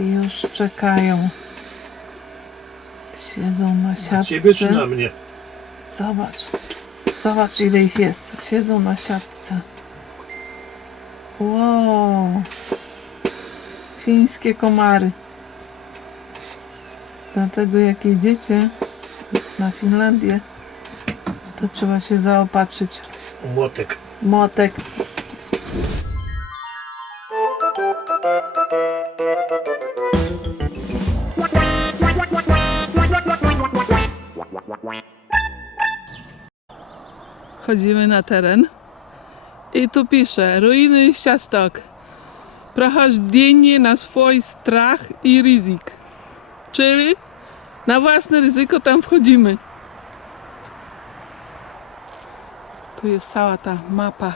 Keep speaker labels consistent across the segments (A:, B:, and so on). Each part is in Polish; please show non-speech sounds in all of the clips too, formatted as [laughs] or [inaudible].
A: I już czekają. Siedzą na
B: Na ciebie czy na
A: siatce.
B: mnie?
A: Zobacz. Zobacz ile ich jest. Siedzą na siatce. Wow. Fińskie komary. Dlatego jak jedziecie na Finlandię, to trzeba się zaopatrzyć.
B: Młotek.
A: Motek. Chodzimy na teren i tu pisze ruiny Siastok. Przechodzenie na swój strach i ryzyk. Czyli na własne ryzyko tam wchodzimy. Tu jest cała ta mapa.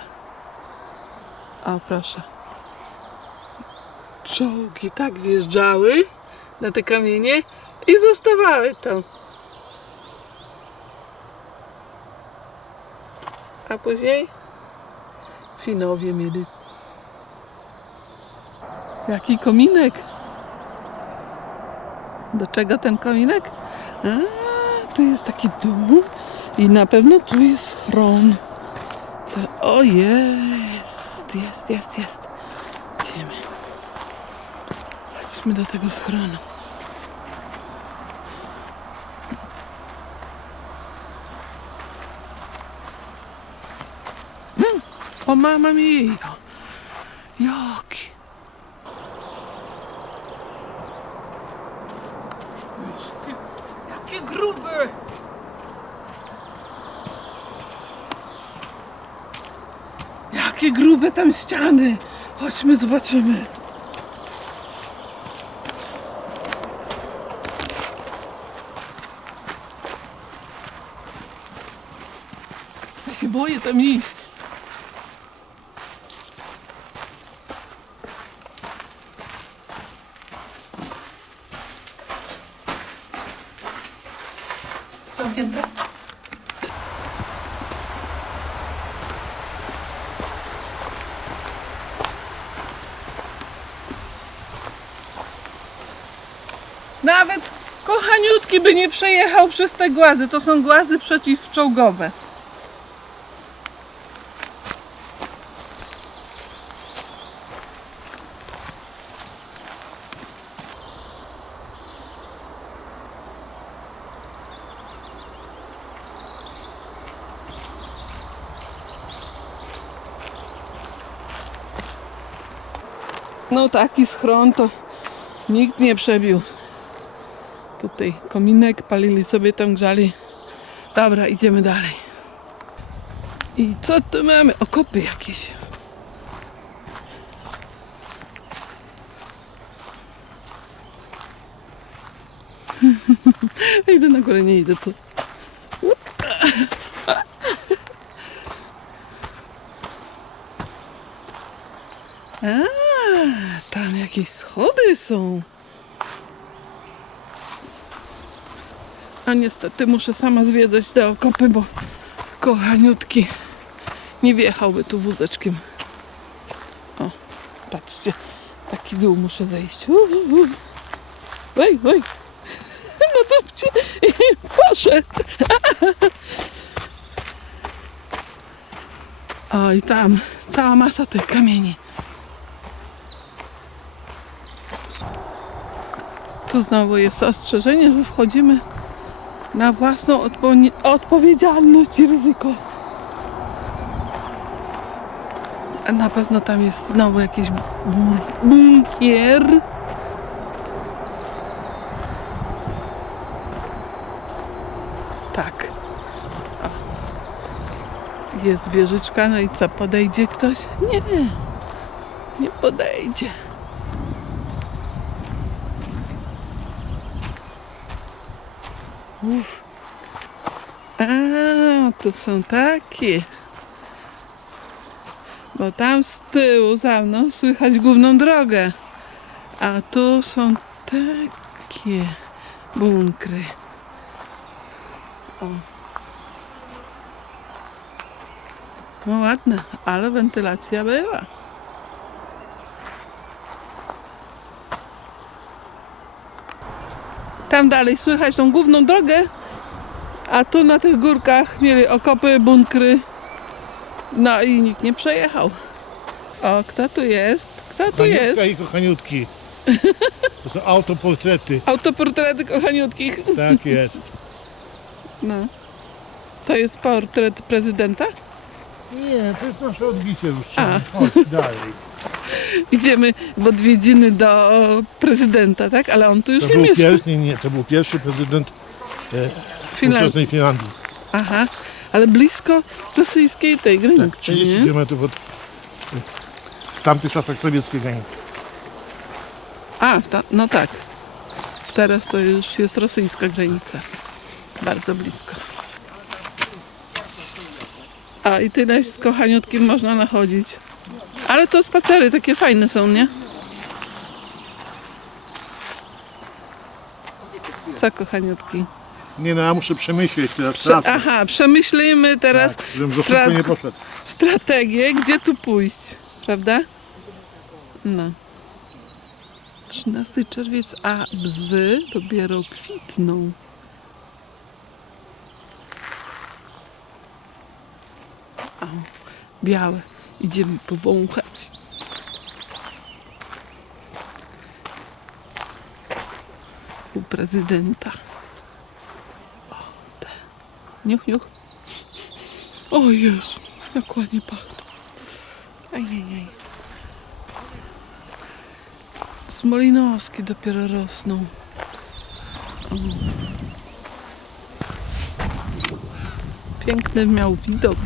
A: O, proszę. Czołgi tak wjeżdżały na te kamienie i zostawały tam. A później Finowie mieli. Jaki kominek? Do czego ten kominek? A, tu jest taki dół i na pewno tu jest schron. To- O, jest, jest, jest, jest. Idziemy. Chodźmy do tego schronu. Mm, O, mama mia. Jaki. Jakie grube. Jakie grube tam ściany. Chodźmy, zobaczymy. Boję tam iść. Zamknięte? Nawet kochaniutki by nie przejechał przez te głazy. To są głazy przeciwczołgowe. No taki schron to nikt nie przebił. Tutaj kominek, palili sobie tam, grzali. Dobra, idziemy dalej. I co tu mamy? Okopy jakieś. [laughs] idę na górę, nie idę tu. [laughs] tam jakieś schody są. A niestety muszę sama zwiedzać te okopy, bo kochaniutki nie wjechałby tu wózeczkiem. O, patrzcie, taki dół muszę zejść. Oj, oj. [laughs] No dupcie i [laughs] poszedł. [laughs] O, i tam cała masa tych kamieni. Tu znowu jest ostrzeżenie, że wchodzimy na własną odpo- odpowiedzialność i ryzyko. Na pewno tam jest znowu jakiś bunkier. Tak. O. Jest wieżyczka, no i co, podejdzie ktoś? Nie, nie podejdzie. Uff. A, tu są takie. Bo tam z tyłu za mną słychać główną drogę. A tu są takie bunkry. O. No ładne, ale wentylacja była. Tam dalej słychać tą główną drogę, a tu na tych górkach mieli okopy, bunkry. No i nikt nie przejechał. O, kto tu jest? Kto tu jest?
B: I kochaniutki. [laughs] To są autoportrety.
A: Autoportrety kochaniutkich.
B: Tak jest. [laughs]
A: No. To jest portret prezydenta?
B: Nie, to jest nasze odbicie już.
A: A.
B: Chodź dalej.
A: Idziemy w odwiedziny do prezydenta, tak? Ale on tu już
B: To
A: nie
B: był
A: mieszka.
B: pierwszy, nie, nie, to był pierwszy prezydent e,
A: Finlandii.
B: Finlandii.
A: Aha, ale blisko rosyjskiej tej
B: Tak,
A: granicy,
B: 30
A: nie?
B: km od w tamtych czasach sowieckiej granicy.
A: A, ta, no tak. Teraz to już jest rosyjska granica. Bardzo blisko. A i tyle z kochaniutkim można nachodzić. Ale to spacery takie fajne są, nie? Co kochaniutki?
B: Nie no, ja muszę przemyśleć teraz
A: Prze-
B: trasę.
A: aha, przemyślimy teraz
B: Tak, żebym za
A: stra-
B: szybko nie poszedł.
A: strategię, gdzie tu pójść, prawda? No. 13 czerwiec, a bzy dopiero kwitną. O, białe. Idziemy powąchać. U prezydenta. O, te. Niuch, niuch. O Jezu, jak ładnie pachną. Ajajaj. Smolinowski dopiero rosną. O. Piękny miał widok.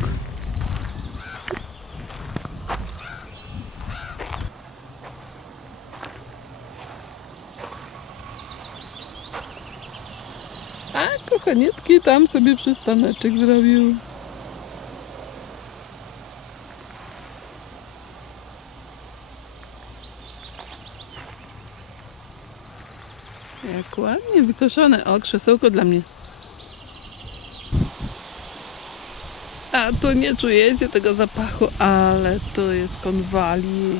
A: A kochanietki tam sobie przystaneczek zrobił. Jak ładnie wykoszone. O, krzesełko dla mnie. A tu nie czujecie tego zapachu, ale to jest konwali.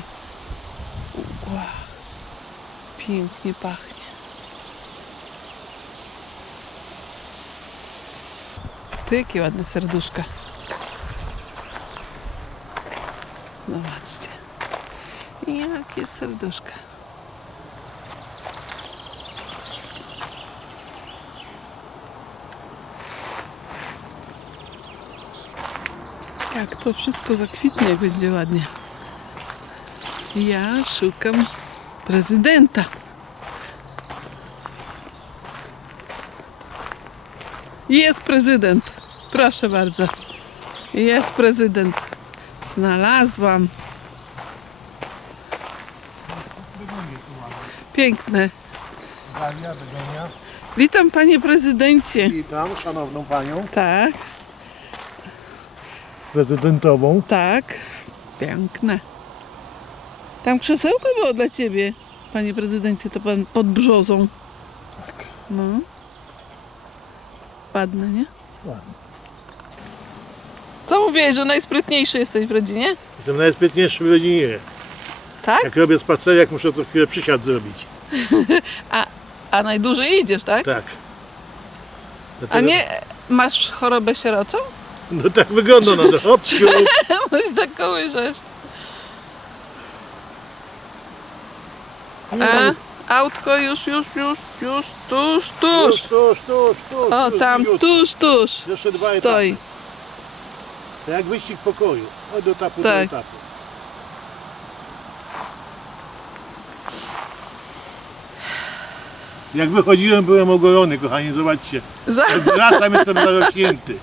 A: Ła. Pięknie pachnie. Tu jakie ładne serduszka. Zobaczcie. Jakie serduszka. Jak to wszystko zakwitnie, będzie ładnie. Ja szukam prezydenta. Jest prezydent. Proszę bardzo. Jest prezydent. Znalazłam. Piękne.
B: Daria, Begenia.
A: Witam panie prezydencie.
B: Witam szanowną panią
A: Tak,
B: prezydentową.
A: tak. Piękne. Tam krzesełko było dla ciebie, panie prezydencie, to pan pod brzozą.
B: Tak.
A: No. Ładne, nie?
B: Ładnie.
A: Co mówiłeś, że najsprytniejszy jesteś w rodzinie?
B: Jestem najsprytniejszy w rodzinie.
A: Tak?
B: Jak robię spacerek, muszę co chwilę przysiad zrobić. [laughs]
A: A najdłużej idziesz, tak?
B: Tak.
A: A
B: Dlatego-
A: nie masz chorobę sierocą?
B: No tak wygląda na to. [laughs] Hop, siup.
A: Boś tak kołyszesz. A, autko już, już, już, już, tuż, tuż.
B: Tuż, tuż, tuż, tuż.
A: O,
B: tuż,
A: tam,
B: tuż.
A: tuż, tuż.
B: Jeszcze dwa
A: Stoi.
B: etapy. To jak wyścig pokoju. Od etapu
A: Tak.
B: do etapu. Jak wychodziłem, byłem ogolony, kochani, zobaczcie.
A: Za...
B: Wracam, jestem zarośnięty.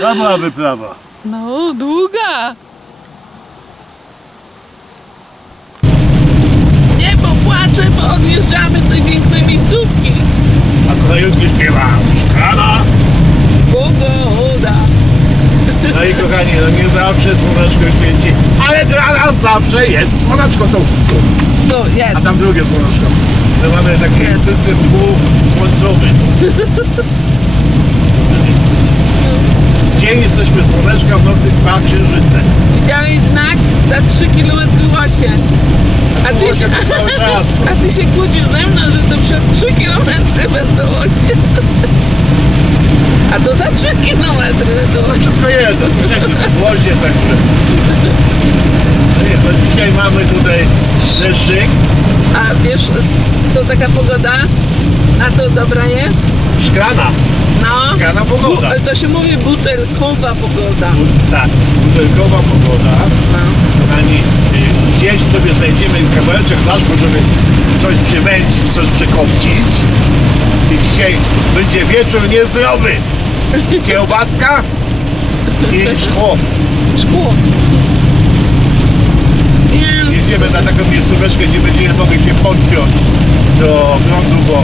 B: To była wyprawa.
A: No, długa. Nie popłaczę, bo odjeżdżamy z tej pięknej miejscówki.
B: A kolejutki śpiewa. Szklana. No i kochani, no nie zawsze słoneczko świeci, ale dla nas zawsze jest słoneczko. To,
A: No, jest.
B: a tam drugie słoneczko. My mamy taki
A: Jest.
B: system półsłońcowy. Dzień jesteśmy słoneczka, w nocy dwa księżyce.
A: Widziałeś znak za 3 km łosie. A ty
B: się to cały [laughs] czas.
A: A ty się kłócisz ze mną, że to przez 3 km będą łodzie. A to za 3 km będą łodzie.
B: Wszystko jedno, czekaj, w łodzie także. Nie, to dzisiaj mamy tutaj deszczyk,
A: A wiesz, co taka pogoda? Na co dobra jest?
B: szklana,
A: No.
B: szklana pogoda.
A: Bu- to się mówi butelkowa pogoda.
B: Tak, butelkowa pogoda.
A: No.
B: Kochani, y, gdzieś sobie znajdziemy kawałeczek blaszku, żeby coś przywędzić, coś przekopcić. I dzisiaj będzie wieczór niezdrowy. Kiełbaska i szkło.
A: Szkło. Nie,
B: Jedziemy na taką miejscóweczkę, gdzie będziemy mogli się podpiąć do prądu, bo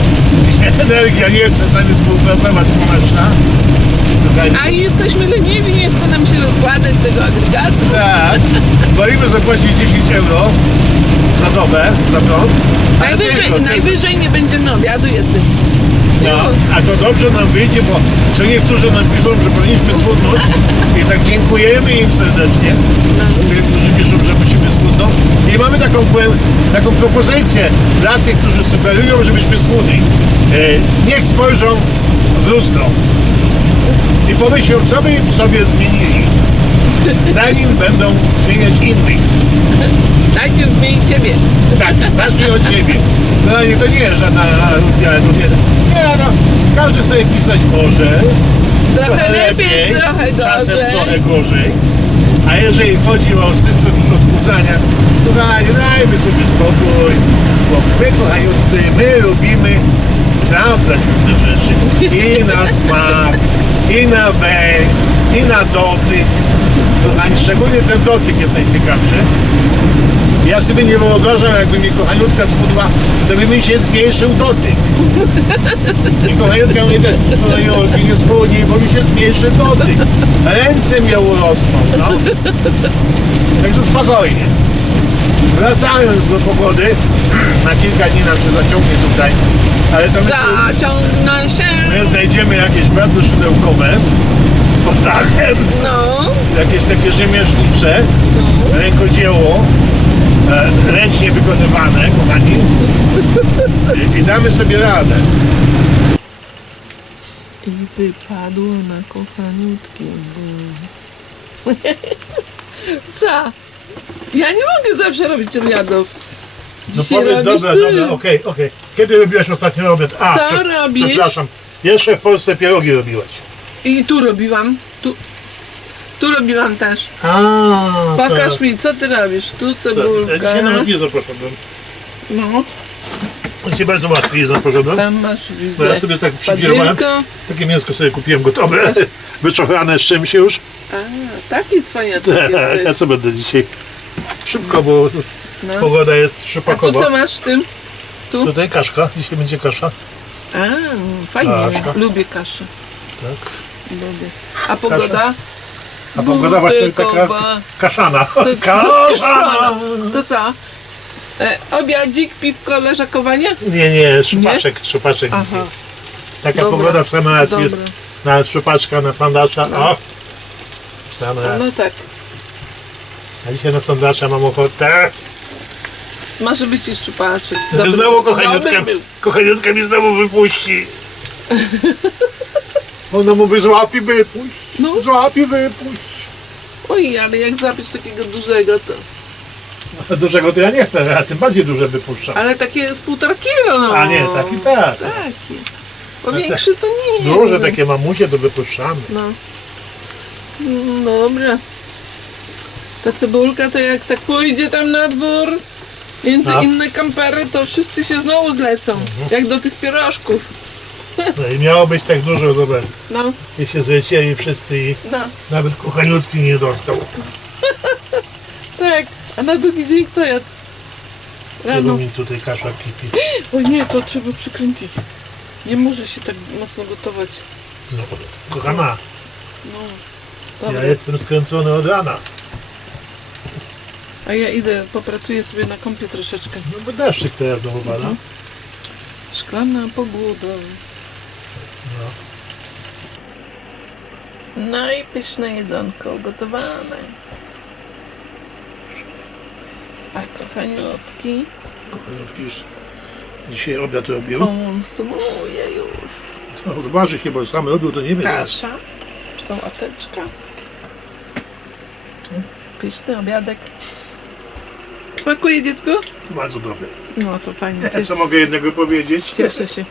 B: energia nie chce z nami współpracować słoneczna.
A: A jesteśmy leniwi, nie chce nam się rozkładać tego agregatu.
B: Tak, wolimy zapłacić 10 euro za dobę, za prąd.
A: Najwyżej,
B: tylko,
A: najwyżej nie będziemy obiadu jedli.
B: No, a to dobrze nam wyjdzie, bo co niektórzy nam piszą, że powinniśmy schudnąć i tak dziękujemy im serdecznie, tym, którzy piszą, że musimy schudnąć. I mamy taką, taką propozycję dla tych, którzy sugerują, żebyśmy schudli. E, niech spojrzą w lustro i pomyślą, co by sobie zmienili, zanim będą zmieniać innych.
A: Najpierw zmień siebie.
B: Tak, zacznij od siebie. No nie, to nie jest żadna aluzja, to nie. Nie, no, każdy sobie pisać może.
A: Trochę lepiej, trochę
B: czasem
A: gorzej.
B: trochę gorzej. A jeżeli chodzi o system już odchudzania, to daj, dajmy sobie spokój, bo my kochający, my lubimy sprawdzać różne rzeczy. I na smak, i na węch, i na dotyk. Kochani, szczególnie ten dotyk jest najciekawszy. Ja sobie nie wyobrażam, jakby mi kochaniutka schudła, to by mi się zmniejszył dotyk. I kochaniutka mnie też, kochaniutki nie schudnij, bo mi się zmniejszy dotyk. Ręce mi urosną, no. Także spokojnie. Wracając do pogody, [clears throat] na kilka dni nam się zaciągnie tutaj, ale to my,
A: Zaciągnę się.
B: my znajdziemy jakieś prace szydełkowe pod dachem,
A: No,
B: jakieś takie rzemieślnicze,
A: no.
B: rękodzieło, ręcznie wykonywane, kochani. I, damy sobie radę.
A: I wypadło na kochaniutkim. [laughs] Co? Ja nie mogę zawsze robić obiadów.
B: No
A: Dzisiaj
B: powiedz,
A: robisz
B: dobra,
A: ty.
B: dobra, okej, okej. Kiedy robiłaś ostatnio obiad? A,
A: Co robisz?
B: przepraszam. Jeszcze w Polsce pierogi robiłaś.
A: I tu robiłam. Tu, robiłam też.
B: A,
A: Pokaż mi, co ty robisz. Tu cebulka.
B: Dzisiaj na lotnisko poszedłem.
A: No,
B: Dzisiaj bardzo łatwiej jest na
A: tam masz,
B: Bo ja
A: widzę.
B: sobie tak przybierałem. Takie mięsko sobie kupiłem gotowe. [laughs] Wyczochrane z czymś już.
A: A, taki cwaniaczek [laughs]
B: Tak, a
A: jesteś.
B: co będę dzisiaj? Szybko, bo
A: No.
B: pogoda jest
A: A tu
B: szypakowa.
A: co masz w tym? Tu?
B: Tutaj kaszka, dzisiaj będzie kasza.
A: A, fajnie.
B: Kaszka.
A: Lubię kaszę.
B: Tak.
A: Lubię. A pogoda?
B: A pogoda właśnie taka kaszana. [laughs]
A: To co?
B: Kaszana!
A: To co? E, obiadzik, piwko, leżakowanie?
B: Nie, nie, szupaczek, szupaczek
A: Aha.
B: Taka
A: Dobra,
B: pogoda w sam raz jest.
A: dobra.
B: Na szupaczka, na sandacza.
A: No.
B: O! W Sam raz.
A: No tak.
B: A dzisiaj na sandacza mam ochotę.
A: Może być jeszcze patrzeć. [laughs]
B: Znowu kochaniutka, kochaniutka mi znowu wypuści. [laughs] Ona mówi, złapi wypuść.
A: No.
B: Złapi wypuść.
A: Oj, ale jak złapiesz takiego dużego, to...
B: Dużego to ja nie chcę, a tym bardziej duże wypuszczam.
A: Ale takie z półtora kilo, no.
B: A nie, taki tak.
A: Taki. Powiększy to nie.
B: Duże takie mamusie to wypuszczamy.
A: No. Mm, Dobra. Ta cebulka to jak tak pójdzie tam na dwór między
B: No.
A: inne kampery, to wszyscy się znowu zlecą.
B: Mhm.
A: Jak do tych pierożków.
B: No i miało być tak dużo, zobacz.
A: No,
B: I się zlecieli wszyscy i
A: no.
B: nawet kochaniutki nie dostał. [laughs]
A: Tak. A na drugi dzień kto jadł? Rano.
B: mi tutaj kasza kipi. [gasps]
A: O nie, to trzeba przykręcić. Nie może się tak mocno gotować.
B: No, kochana,
A: No.
B: ja
A: Dobra.
B: jestem skręcony od rana.
A: A ja idę, popracuję sobie na kąpie troszeczkę.
B: No bo deszczyk teraz pada.
A: Mhm. Szklana pogoda. No i pyszne jedzonko ugotowane. A kochaniutki
B: Już dzisiaj obiad robił.
A: Konsumuję już.
B: To odważy się, bo sam robił, to nie wiem.
A: Kasza, sałateczka. Pyszny obiadek. Smakuje dziecku?
B: Bardzo dobry.
A: No to fajnie. [laughs]
B: Co mogę jednego powiedzieć?
A: Cieszę się.